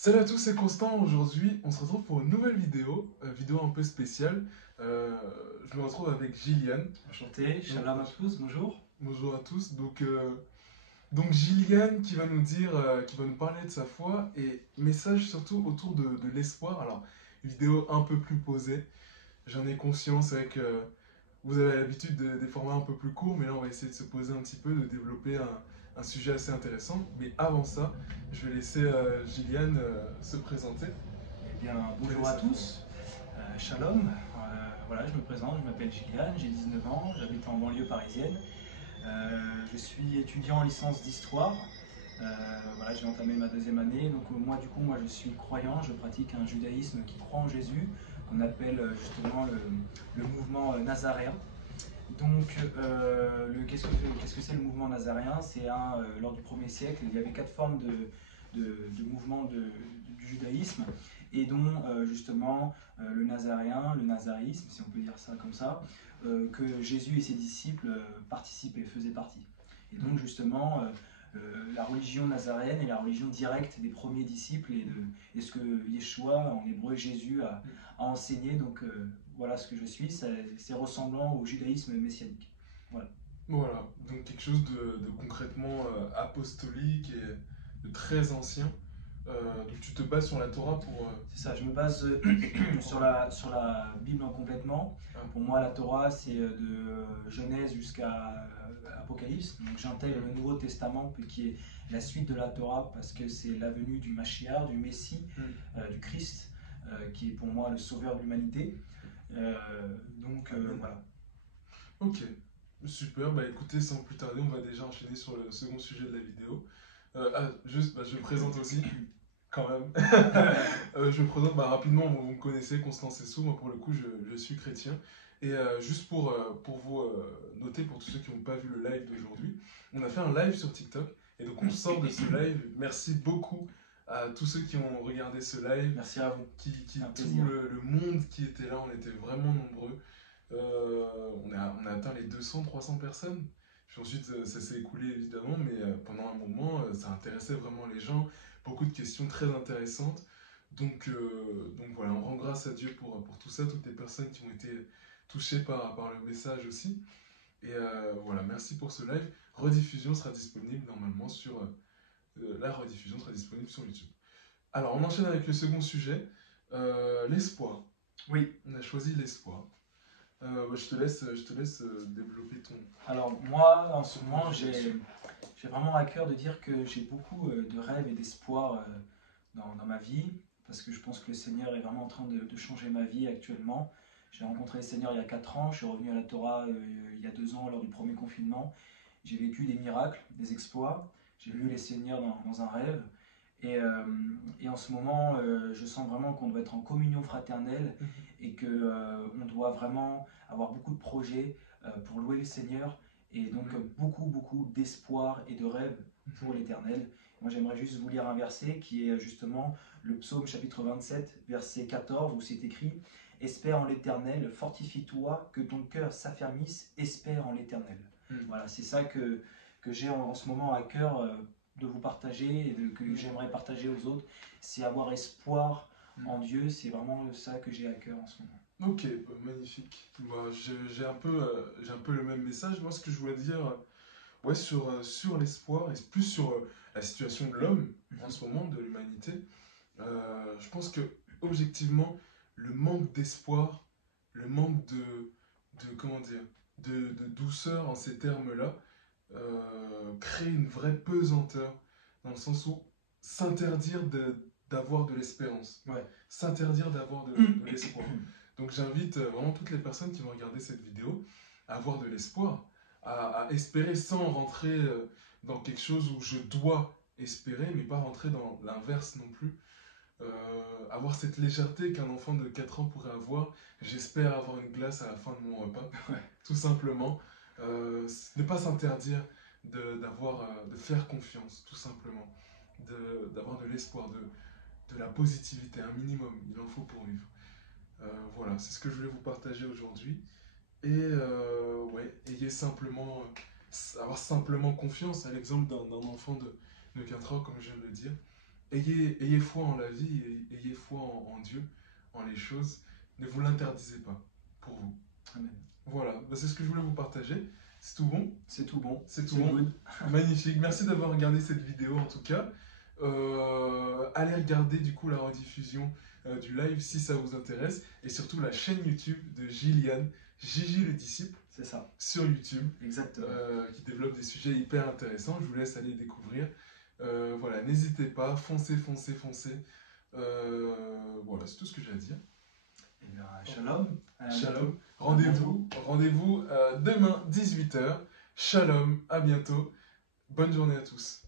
Salut à tous, c'est Constant. Aujourd'hui, on se retrouve pour une nouvelle vidéo un peu spéciale. Euh, je me retrouve avec Gillian. Enchanté, Donc, shalom à tous, bonjour. bonjour à tous. Donc Gillian qui va nous dire, qui va nous parler de sa foi et message surtout autour de l'espoir. Alors, vidéo un peu plus posée. J'en ai conscience avec. Vous avez l'habitude des formats un peu plus courts, mais là on va essayer de se poser un petit peu, de développer un sujet assez intéressant. Mais avant ça, je vais laisser Gillian se présenter. Eh bien, Quelle est bonjour à sa foi? tous, shalom. Voilà, je me présente, je m'appelle Gillian, j'ai 19 ans, j'habite en banlieue parisienne. Je suis étudiant en licence d'histoire. Voilà, j'ai entamé ma deuxième année, donc moi je suis croyant, je pratique un judaïsme qui croit en Jésus, qu'on appelle justement le mouvement nazaréen. Donc, qu'est-ce que c'est le mouvement nazaréen? Lors du 1er siècle, il y avait quatre formes de mouvements du judaïsme, et dont justement le nazaréen, le nazarisme, si on peut dire ça comme ça, que Jésus et ses disciples participaient, faisaient partie. Et donc justement, la religion nazaréenne est la religion directe des premiers disciples et ce que Yeshua, en hébreu Jésus, a enseigné. Donc voilà ce que je suis, c'est ressemblant au judaïsme messianique. Voilà. Voilà, donc quelque chose de concrètement apostolique et de très ancien. Donc tu te bases sur la Torah pour. C'est ça, je me base sur la Bible complètement. Ah, Pour moi, la Torah, c'est de Genèse jusqu'à Apocalypse. Donc j'intègre le Nouveau Testament, qui est la suite de la Torah, parce que c'est la venue du Mashiach, du Messie, du Christ, qui est pour moi le sauveur de l'humanité. Voilà. ok, super. Bah écoutez, sans plus tarder, on va déjà enchaîner sur le second sujet de la vidéo. Juste, je me présente aussi, quand même. Je me présente rapidement, vous me connaissez, Constance Essou, moi pour le coup je suis chrétien. Et juste pour vous noter, pour tous ceux qui n'ont pas vu le live d'aujourd'hui, on a fait un live sur TikTok, et donc on sort de ce live. Merci beaucoup à tous ceux qui ont regardé ce live, Merci à vous. Un tout plaisir. le monde qui était là, on était vraiment nombreux. On a atteint les 200-300 personnes. Puis ensuite, ça s'est écoulé évidemment, mais pendant un moment, ça intéressait vraiment les gens. Beaucoup de questions très intéressantes. Donc voilà, on rend grâce à Dieu pour tout ça, toutes les personnes qui ont été touchées par le message aussi. Et voilà, merci pour ce live. Rediffusion sera disponible normalement sur. La rediffusion sera disponible sur YouTube. Alors, on enchaîne avec le second sujet, l'espoir. Oui. On a choisi l'espoir. Je te laisse développer ton. Alors moi, en ce moment, j'ai vraiment à cœur de dire que j'ai beaucoup de rêves et d'espoir dans ma vie, parce que je pense que le Seigneur est vraiment en train de changer ma vie actuellement. J'ai rencontré le Seigneur il y a 4 ans, je suis revenu à la Torah il y a 2 ans lors du premier confinement. J'ai vécu des miracles, des exploits, j'ai vu les Seigneurs dans un rêve. Et en ce moment, je sens vraiment qu'on doit être en communion fraternelle et qu'on doit vraiment avoir beaucoup de projets pour louer le Seigneur et donc beaucoup d'espoir et de rêves pour l'éternel. Moi, j'aimerais juste vous lire un verset qui est justement le psaume chapitre 27, verset 14, où c'est écrit « Espère en l'éternel, fortifie-toi, que ton cœur s'affermisse, espère en l'éternel. » Voilà, c'est ça que j'ai en ce moment à cœur de vous partager et que j'aimerais partager aux autres. C'est avoir espoir en Dieu, c'est vraiment ça que j'ai à cœur en ce moment. Ok, magnifique. J'ai un peu le même message. Moi, ce que je voulais dire, ouais, sur l'espoir, et plus sur la situation de l'homme en ce moment, de l'humanité, je pense que, objectivement, le manque d'espoir, le manque comment dire, de douceur en ces termes-là, crée une vraie pesanteur, dans le sens où s'interdire d'avoir de l'espérance, Ouais. s'interdire d'avoir de l'espoir. Donc j'invite vraiment toutes les personnes qui vont regarder cette vidéo à avoir de l'espoir, à espérer sans rentrer dans quelque chose où je dois espérer, mais pas rentrer dans l'inverse non plus. Avoir cette légèreté qu'un enfant de 4 ans pourrait avoir. J'espère avoir une glace à la fin de mon repas, tout simplement. Ne pas s'interdire de faire confiance, tout simplement. D'avoir de l'espoir, de la positivité, un minimum, il en faut pour vivre. Voilà, c'est ce que je voulais vous partager aujourd'hui. Et ouais, avoir simplement confiance, à l'exemple d'un enfant de 4 ans, comme je viens de le dire. ayez foi en la vie, ayez foi en Dieu, en les choses. Ne vous l'interdisez pas pour vous. Amen. Voilà, bah, c'est ce que je voulais vous partager. C'est tout bon? C'est tout bon. C'est tout bon. Good. Magnifique. Merci d'avoir regardé cette vidéo en tout cas. Allez regarder du coup la rediffusion du live si ça vous intéresse. Et surtout la chaîne YouTube de Gillian, Gigi le disciple. C'est ça. Sur YouTube. Exactement. Qui développe des sujets hyper intéressants. Je vous laisse aller découvrir. Voilà, n'hésitez pas, foncez. Voilà, c'est tout ce que j'ai à dire. Et bien, shalom. Shalom. Rendez-vous demain 18h. Shalom, à bientôt. Bonne journée à tous.